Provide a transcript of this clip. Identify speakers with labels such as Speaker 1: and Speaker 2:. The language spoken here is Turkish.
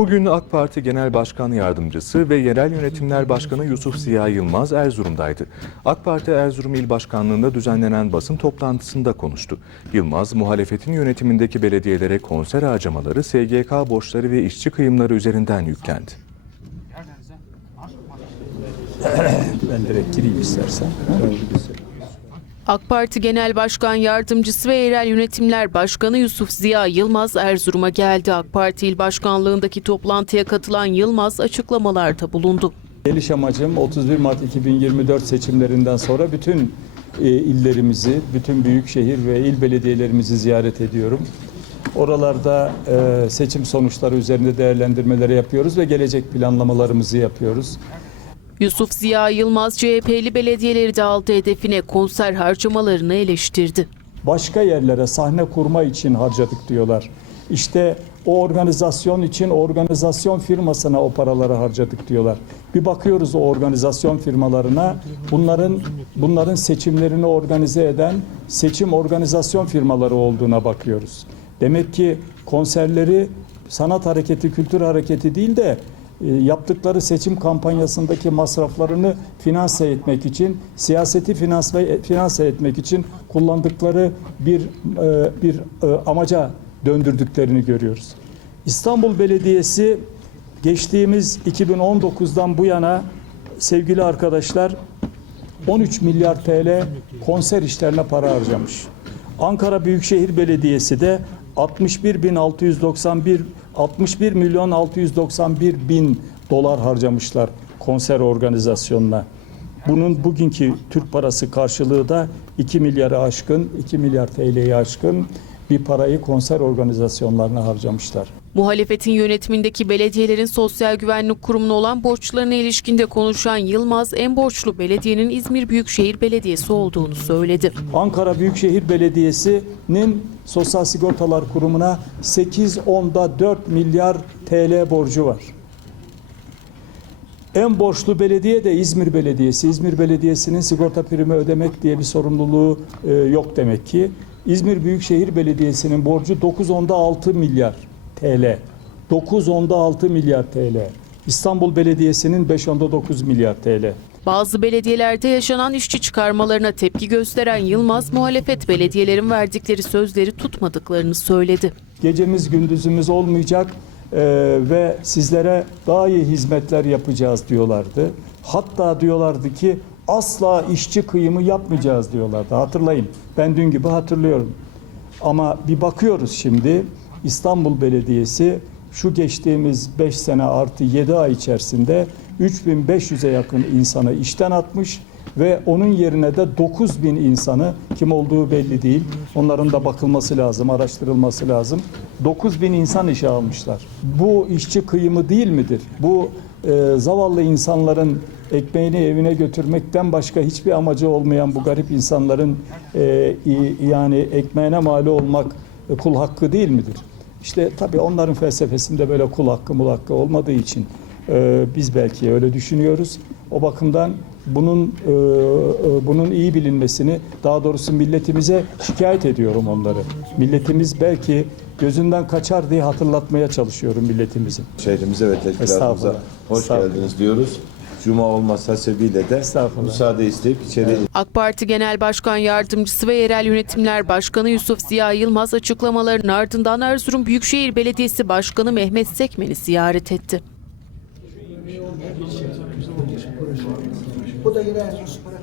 Speaker 1: Bugün AK Parti Genel Başkan Yardımcısı ve Yerel Yönetimler Başkanı Yusuf Ziya Yılmaz Erzurum'daydı. AK Parti Erzurum İl Başkanlığı'nda düzenlenen basın toplantısında konuştu. Yılmaz, muhalefetin yönetimindeki belediyelere konser harcamaları, SGK borçları ve işçi kıyımları üzerinden yüklendi.
Speaker 2: Ben direkt gireyim istersen.
Speaker 3: AK Parti Genel Başkan Yardımcısı ve Yerel Yönetimler Başkanı Yusuf Ziya Yılmaz Erzurum'a geldi. AK Parti İl Başkanlığındaki toplantıya katılan Yılmaz açıklamalarda bulundu.
Speaker 2: Geliş amacım 31 Mart 2024 seçimlerinden sonra bütün e, illerimizi, bütün büyükşehir ve il belediyelerimizi ziyaret ediyorum. Oralarda e, seçim sonuçları üzerinde değerlendirmeleri yapıyoruz ve gelecek planlamalarımızı yapıyoruz.
Speaker 3: Yusuf Ziya Yılmaz CHP'li belediyeleri de aldı hedefine konser harcamalarını eleştirdi.
Speaker 2: Başka yerlere sahne kurma için harcadık diyorlar. İşte o organizasyon için organizasyon firmasına o paraları harcadık diyorlar. Bir bakıyoruz o organizasyon firmalarına. Bunların bunların seçimlerini organize eden seçim organizasyon firmaları olduğuna bakıyoruz. Demek ki konserleri sanat hareketi, kültür hareketi değil de yaptıkları seçim kampanyasındaki masraflarını finanse etmek için, siyaseti finanse, finanse etmek için kullandıkları bir e, bir e, amaca döndürdüklerini görüyoruz. İstanbul Belediyesi geçtiğimiz 2019'dan bu yana sevgili arkadaşlar 13 milyar TL konser işlerine para harcamış. Ankara Büyükşehir Belediyesi de 61.691 61 milyon 691 bin dolar harcamışlar konser organizasyonuna. Bunun bugünkü Türk parası karşılığı da 2 milyarı aşkın, 2 milyar TL'yi aşkın bir parayı konser organizasyonlarına harcamışlar.
Speaker 3: Muhalefetin yönetimindeki belediyelerin sosyal güvenlik kurumuna olan borçlarına ilişkinde konuşan Yılmaz en borçlu belediyenin İzmir Büyükşehir Belediyesi olduğunu söyledi.
Speaker 2: Ankara Büyükşehir Belediyesi'nin Sosyal Sigortalar Kurumu'na 8.10'da 4 milyar TL borcu var. En borçlu belediye de İzmir Belediyesi. İzmir Belediyesi'nin sigorta primi ödemek diye bir sorumluluğu e, yok demek ki. İzmir Büyükşehir Belediyesi'nin borcu 9.10'da 6 milyar TL. 9.10'da 6 milyar TL. İstanbul Belediyesi'nin 5.10'da 9 milyar TL.
Speaker 3: Bazı belediyelerde yaşanan işçi çıkarmalarına tepki gösteren Yılmaz, muhalefet belediyelerin verdikleri sözleri tutmadıklarını söyledi.
Speaker 2: gecemiz gündüzümüz olmayacak e, ve sizlere daha iyi hizmetler yapacağız diyorlardı. Hatta diyorlardı ki asla işçi kıyımı yapmayacağız diyorlardı. Hatırlayın. Ben dün gibi hatırlıyorum. Ama bir bakıyoruz şimdi İstanbul Belediyesi şu geçtiğimiz 5 sene artı 7 ay içerisinde 3500'e yakın insanı işten atmış ve onun yerine de 9000 insanı kim olduğu belli değil. Onların da bakılması lazım, araştırılması lazım. 9000 insan işe almışlar. Bu işçi kıyımı değil midir? Bu e, zavallı insanların ekmeğini evine götürmekten başka hiçbir amacı olmayan bu garip insanların e, yani ekmeğine mali olmak e, kul hakkı değil midir? İşte tabii onların felsefesinde böyle kul hakkı mul hakkı olmadığı için e, biz belki öyle düşünüyoruz. O bakımdan bunun e, e, bunun iyi bilinmesini daha doğrusu milletimize şikayet ediyorum onları. Milletimiz belki gözünden kaçar diye hatırlatmaya çalışıyorum milletimizin.
Speaker 4: Şehrimize ve teşkilatımıza hoş geldiniz diyoruz. Cuma olmaz hasebiyle de müsaade isteyip içeri
Speaker 3: AK Parti Genel Başkan Yardımcısı ve Yerel Yönetimler Başkanı Yusuf Ziya Yılmaz açıklamaların ardından Erzurum Büyükşehir Belediyesi Başkanı Mehmet Sekmen'i ziyaret etti.
Speaker 5: Bu da yine Erzurum